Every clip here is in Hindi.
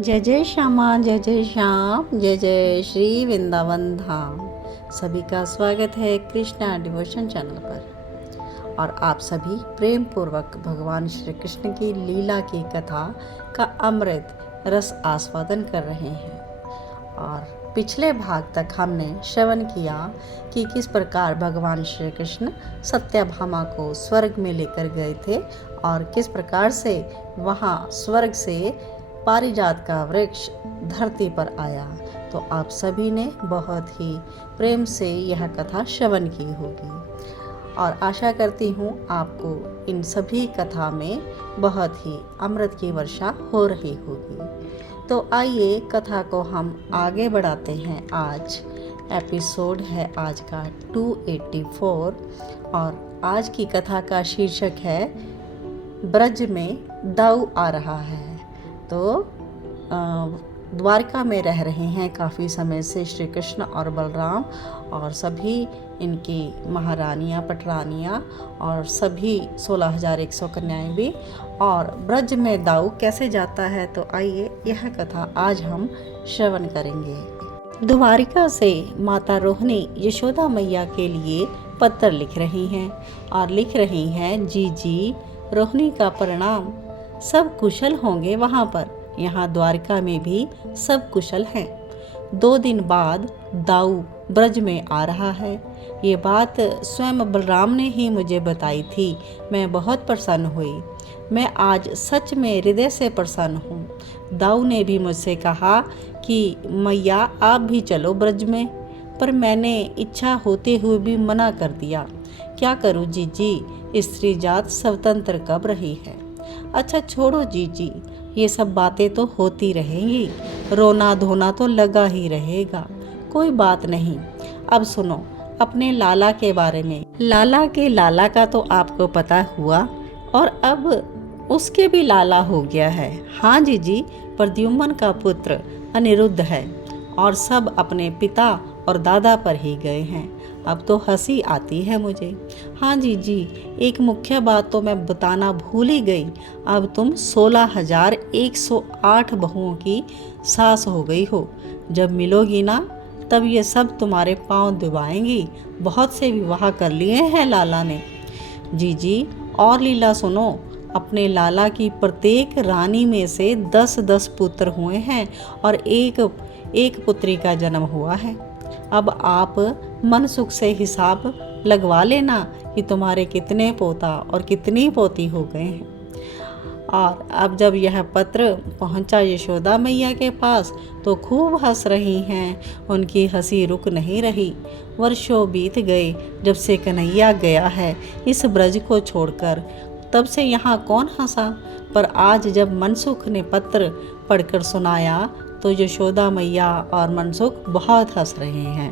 जय जय श्यामा जय जय श्याम जय जय श्री वृंदावन धाम। सभी का स्वागत है कृष्णा डिवोशन चैनल पर। और आप सभी प्रेम पूर्वक भगवान श्री कृष्ण की लीला की कथा का अमृत रस आस्वादन कर रहे हैं। और पिछले भाग तक हमने श्रवण किया कि किस प्रकार भगवान श्री कृष्ण सत्यभामा को स्वर्ग में लेकर गए थे और किस प्रकार से वहाँ स्वर्ग से पारिजात का वृक्ष धरती पर आया। तो आप सभी ने बहुत ही प्रेम से यह कथा श्रवण की होगी और आशा करती हूँ आपको इन सभी कथा में बहुत ही अमृत की वर्षा हो रही होगी। तो आइए कथा को हम आगे बढ़ाते हैं। आज एपिसोड है आज का 284 और आज की कथा का शीर्षक है ब्रज में दाऊ आ रहा है। तो द्वारका में रह रहे हैं काफ़ी समय से श्री कृष्ण और बलराम और सभी इनकी महारानियाँ पटरानियाँ और सभी 16,100 कन्याएं भी। और ब्रज में दाऊ कैसे जाता है, तो आइए यह कथा आज हम श्रवण करेंगे। द्वारिका से माता रोहिणी यशोदा मैया के लिए पत्र लिख रही हैं और लिख रही हैं, जी रोहिणी का प्रणाम, सब कुशल होंगे वहाँ पर। यहाँ द्वारका में भी सब कुशल हैं। 2 दिन बाद दाऊ ब्रज में आ रहा है। ये बात स्वयं बलराम ने ही मुझे बताई थी। मैं बहुत प्रसन्न हुई। मैं आज सच में हृदय से प्रसन्न हूँ। दाऊ ने भी मुझसे कहा कि मैया आप भी चलो ब्रज में, पर मैंने इच्छा होते हुए भी मना कर दिया। क्या करूँ जीजी, स्त्री जात स्वतंत्र कब रही है। अच्छा छोड़ो जीजी, ये सब बातें तो होती रहेंगी, रोना धोना तो लगा ही रहेगा, कोई बात नहीं। अब सुनो अपने लाला के बारे में। लाला का तो आपको पता हुआ और अब उसके भी लाला हो गया है। हाँ जीजी, प्रद्युम्न का पुत्र अनिरुद्ध है और सब अपने पिता और दादा पर ही गए हैं। अब तो हंसी आती है मुझे। हाँ जीजी, एक मुख्य बात तो मैं बताना भूल ही गई। अब तुम 16,108 बहुओं की सास हो गई हो। जब मिलोगी ना तब ये सब तुम्हारे पांव दबाएंगी। बहुत से विवाह कर लिए हैं लाला ने। जीजी और लीला सुनो, अपने लाला की प्रत्येक रानी में से 10-10 पुत्र हुए हैं और एक पुत्री का जन्म हुआ है। अब आप मन सुख से हिसाब लगवा लेना कि तुम्हारे कितने पोता और कितनी पोती हो गए हैं। और अब जब यह पत्र पहुंचा यशोदा मैया के पास तो खूब हंस रही हैं। उनकी हंसी रुक नहीं रही। वर्षों बीत गए जब से कन्हैया गया है इस ब्रज को छोड़कर, तब से यहाँ कौन हंसा। पर आज जब मनसुख ने पत्र पढ़कर सुनाया तो यशोदा मैया और मनसुख बहुत हंस रहे हैं।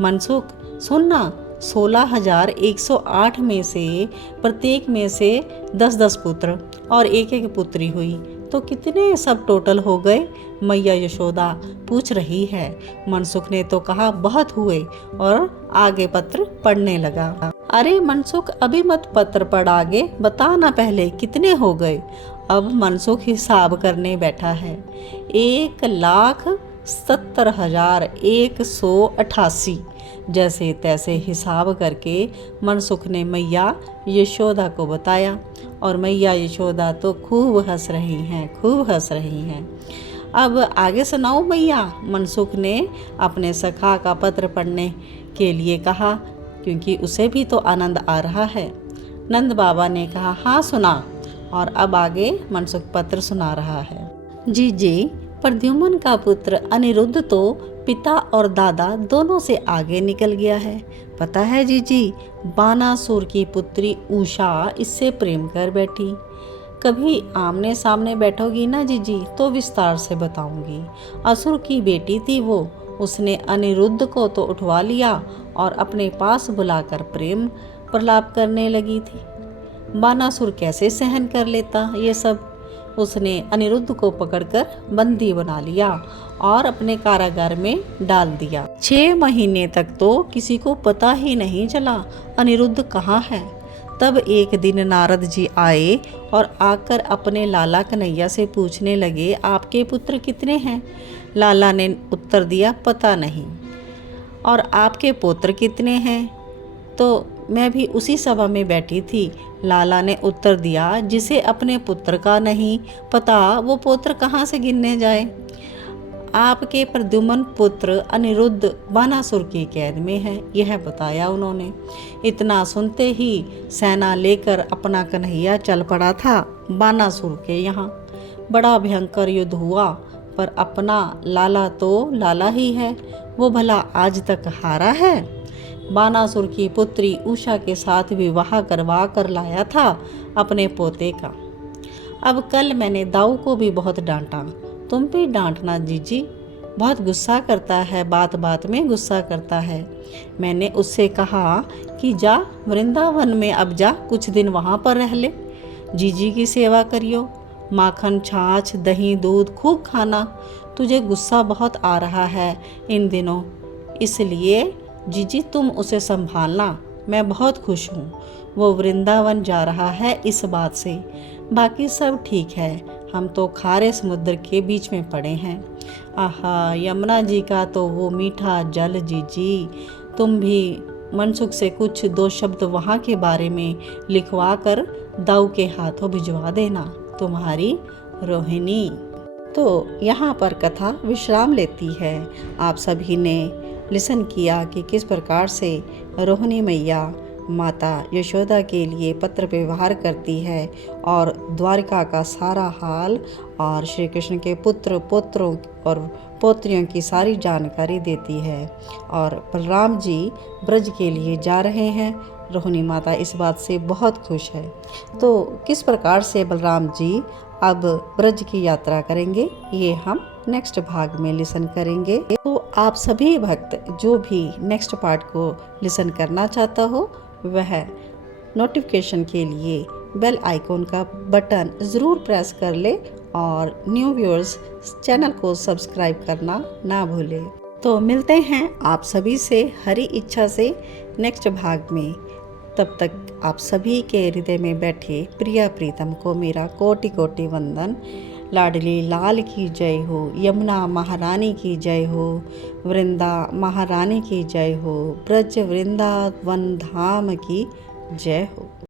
मनसुख सुनना, 16,108 में से प्रत्येक में से 10-10 पुत्र और एक पुत्री हुई, तो कितने सब टोटल हो गए। मैया यशोदा पूछ रही है। मनसुख ने तो कहा बहुत हुए और आगे पत्र पढ़ने लगा। अरे मनसुख, अभी मत पत्र पढ़, आगे बताना पहले कितने हो गए। अब मनसुख हिसाब करने बैठा है। 1,70,188 जैसे तैसे हिसाब करके मनसुख ने मैया यशोदा को बताया और मैया यशोदा तो खूब हंस रही हैं। अब आगे सुनाओ मैया, मनसुख ने अपने सखा का पत्र पढ़ने के लिए कहा, क्योंकि उसे भी तो आनंद आ रहा है। नंद बाबा ने कहा हाँ सुना, और अब आगे मनसुख पत्र सुना रहा है। जी प्रद्युम्न का पुत्र अनिरुद्ध तो पिता और दादा दोनों से आगे निकल गया है। पता है जीजी, बानासुर की पुत्री उषा इससे प्रेम कर बैठी। कभी आमने सामने बैठोगी ना जीजी तो विस्तार से बताऊंगी। असुर की बेटी थी वो, उसने अनिरुद्ध को तो उठवा लिया और अपने पास बुलाकर प्रेम प्रलाप करने लगी थी। बानासुर कैसे सहन कर लेता ये सब। उसने अनिरुद्ध को पकड़कर बंदी बना लिया और अपने कारागार में डाल दिया। 6 महीने तक तो किसी को पता ही नहीं चला अनिरुद्ध कहाँ है। तब एक दिन नारद जी आए और आकर अपने लाला कन्हैया से पूछने लगे, आपके पुत्र कितने हैं? लाला ने उत्तर दिया, पता नहीं। और आपके पुत्र कितने हैं? तो मैं भी उसी सभा में बैठी थी। लाला ने उत्तर दिया, जिसे अपने पुत्र का नहीं पता वो पुत्र कहाँ से गिनने जाए। आपके प्रद्युम्न पुत्र अनिरुद्ध बानासुर की कैद में है, यह बताया उन्होंने। इतना सुनते ही सेना लेकर अपना कन्हैया चल पड़ा था बानासुर के यहाँ। बड़ा भयंकर युद्ध हुआ, पर अपना लाला तो लाला ही है, वो भला आज तक हारा है? बानासुर की पुत्री उषा के साथ विवाह करवा कर लाया था अपने पोते का। अब कल मैंने दाऊ को भी बहुत डांटा। तुम भी डांटना जीजी, बहुत गुस्सा करता है, बात बात में गुस्सा करता है। मैंने उससे कहा कि जा वृंदावन में अब जा, कुछ दिन वहाँ पर रह ले, जीजी की सेवा करियो, माखन छाछ दही दूध खूब खाना। तुझे गुस्सा बहुत आ रहा है इन दिनों, इसलिए जीजी तुम उसे संभालना। मैं बहुत खुश हूँ, वो वृंदावन जा रहा है इस बात से। बाकी सब ठीक है, हम तो खारे समुद्र के बीच में पड़े हैं। आहा, यमुना जी का तो वो मीठा जल जीजी, तुम भी मनसुख से कुछ दो शब्द वहाँ के बारे में लिखवा कर दाऊ के हाथों भिजवा देना। तुम्हारी रोहिणी। तो यहाँ पर कथा विश्राम लेती है। आप सभी ने लिसन किया कि किस प्रकार से रोहिणी मैया माता यशोदा के लिए पत्र व्यवहार करती है और द्वारिका का सारा हाल और श्री कृष्ण के पुत्र पुत्रों और पोत्रियों की सारी जानकारी देती है। और बलराम जी ब्रज के लिए जा रहे हैं। रोहिणी माता इस बात से बहुत खुश है। तो किस प्रकार से बलराम जी अब ब्रज की यात्रा करेंगे, ये हम नेक्स्ट भाग में लिसन करेंगे। तो आप सभी भक्त जो भी नेक्स्ट पार्ट को लिसन करना चाहता हो, वह नोटिफिकेशन के लिए बेल आइकॉन का बटन ज़रूर प्रेस कर ले और न्यू व्यूअर्स चैनल को सब्सक्राइब करना ना भूले। तो मिलते हैं आप सभी से हरी इच्छा से नेक्स्ट भाग में। तब तक आप सभी के हृदय में बैठे प्रिया प्रीतम को मेरा कोटि कोटि वंदन। लाडली लाल की जय हो, यमुना महारानी की जय हो, वृंदा महारानी की जय हो, ब्रज वृंदावन धाम की जय हो।